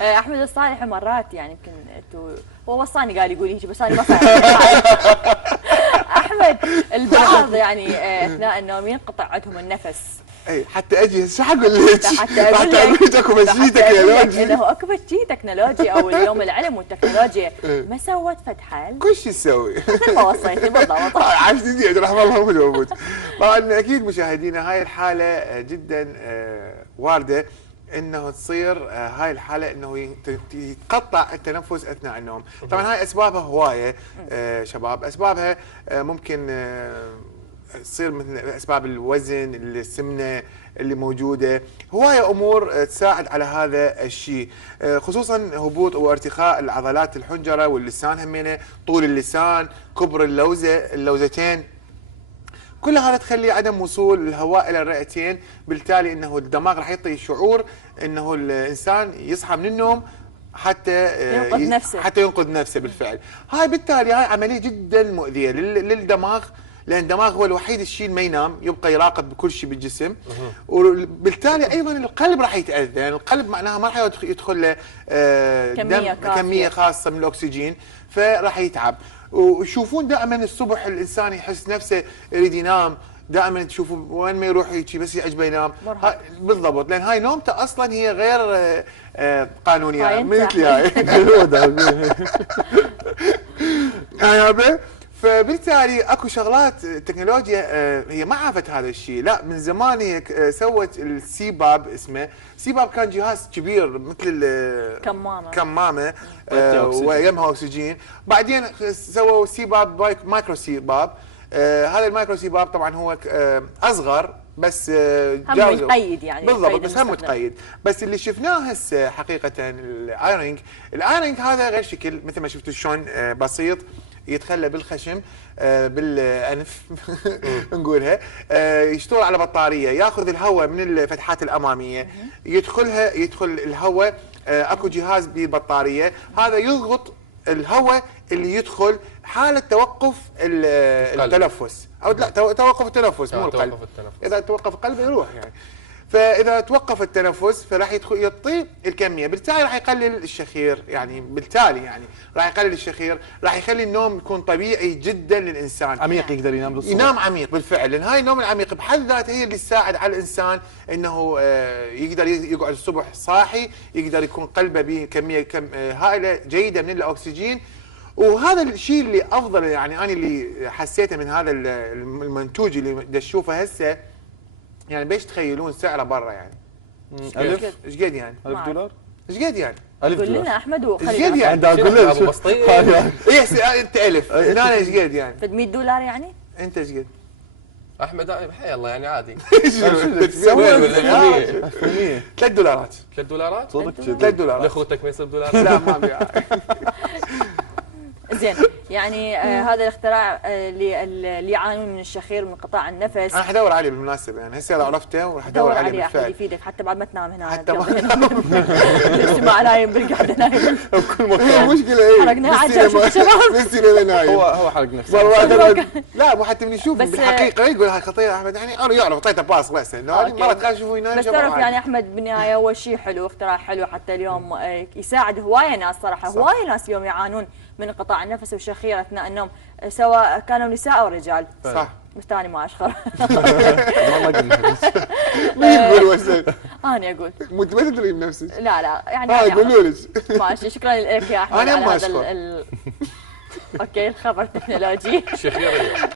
احمد الصالح مرات يعني يمكن انتوا، هو وصاني قال يقول هيك بس انا ما فهمت. احمد البعض يعني اثناء النوم ينقطع عندهم النفس. اي حتى اجي شو حقول لك؟ حتى اقول لك اكو بس تكنولوجي انه اكو شيء تكنولوجي، او اليوم العلم والتكنولوجيا ما سوت فد حل. كل شيء تسوي. مثل ما وصيتني بالضبط. عشت دقيقة رحم الله موجود. طبعا اكيد مشاهدينا هاي الحالة جدا واردة انه تصير هاي الحاله انه يتقطع التنفس اثناء النوم. طبعا هاي اسبابها هوايه شباب، اسبابها ممكن تصير مثل اسباب الوزن، السمنه اللي موجوده، هوايه امور تساعد على هذا الشيء، خصوصا هبوط وارتخاء العضلات الحنجره واللسان همينه، طول اللسان، كبر اللوزتين، كل هذا تخلي عدم وصول الهواء الى الرئتين، بالتالي انه الدماغ راح يعطي شعور انه الانسان يصحى من النوم حتى ينقذ نفسه بالفعل. هاي بالتالي هاي عمليه جدا مؤذيه للدماغ، لان الدماغ هو الوحيد الشيء اللي ما ينام، يبقى يراقب بكل شيء بالجسم، وبالتالي ايضا القلب راح يتاذى، يعني القلب معناها ما راح يدخل له كميه خاصه من الاكسجين، فراح يتعب. ويشوفون دائما الصبح الانسان يحس نفسه يريد ينام، دائما تشوفوا وين ما يروح هيك بس يعجبه ينام. بالضبط، لان هاي نومته اصلا هي غير قانونيه مثل هاي. فبالتالي اكو شغلات التكنولوجيا هي ما عرفت هذا الشيء، لا من زمان هي سوت السيباب، اسمه سيباب، كان جهاز كبير مثل كمامه ويمها اكسجين، بعدين سووا سيباب مايكرو سيباب. هذا المايكرو سيباب طبعا هو اصغر بس هم متقيد يعني بالضبط، بس هم متقيد. بس اللي شفناه هسه حقيقه الايرنج هذا غير شكل، مثل ما شفتوا شلون بسيط، يتخلى بالخشم بالانف نقولها، يشتغل على بطاريه، ياخذ الهواء من الفتحات الاماميه، يدخل الهواء، اكو جهاز ببطاريه، هذا يضغط الهواء اللي يدخل حاله توقف التنفس، او لا توقف التنفس مو القلب، اذا توقف القلب يروح يعني. فاذا توقف التنفس فراح يعطي الكميه، بالتالي راح يقلل الشخير، يعني بالتالي يعني راح يقلل الشخير، راح يخلي النوم يكون طبيعي جدا للانسان، عميق، يقدر ينام بالصبح، ينام عميق بالفعل، لان هاي النوم العميق بحد ذاته هي اللي تساعد على الانسان انه يقدر يقعد الصبح صاحي، يقدر يكون قلبه بكميه هائله جيده من الاكسجين. وهذا الشيء اللي افضل، يعني انا اللي حسيته من هذا المنتوج اللي تشوفه هسه، يعني بيش تخيلون سعره برا يعني ايش قد يعني؟ $1000؟ ايش قد يعني؟ قول لنا احمد ايش قد يعني؟ انت اقول لك ابو بسطيط انت 1000 هنا ايش قد يعني؟ فد $100 يعني؟ انت ايش قد؟ احمد حي الله يعني عادي. $3 $3 صدق $3 لاخوتك ما يصير $1. لا ما ابيع. زين، يعني هذا الاختراع اللي يعانون من الشخير ومن انقطاع النفس، انا حدور عليه بالمناسبه، يعني هسه لو عرفته وراح ادور عليه بالفعل، يفيدك حتى بعد ما تنام هنا، حتى ما الاستماع نايم بالقعده نايم بكل مكان. المشكله ايه؟ حرقناها عشان شوف الشباب بالسينما نايم. هو حرق نفسه لا مو حتى من يشوف بالحقيقه يقول هاي خطيره احمد، يعني انا يعرف اعطيته باص بس انه مره تخاف يشوفوا ينام. بس تعرف يعني احمد بالنهايه هو شيء حلو، اختراع حلو، حتى اليوم يساعد هوايه ناس صراحه، هوايه ناس اليوم يعانون من انقطاع النفس والشخير اثناء النوم، سواء كانوا نساء او رجال. صح، بس ثاني ما اشخر. ما قلنا مين يقول وسام؟ انا اقول مو انت ما تدري بنفسك. لا يعني يقولوا لك. ماشي، شكرا لك يا احمد انا على ما هذا اشكر. اوكي الخبر التكنولوجي. شخير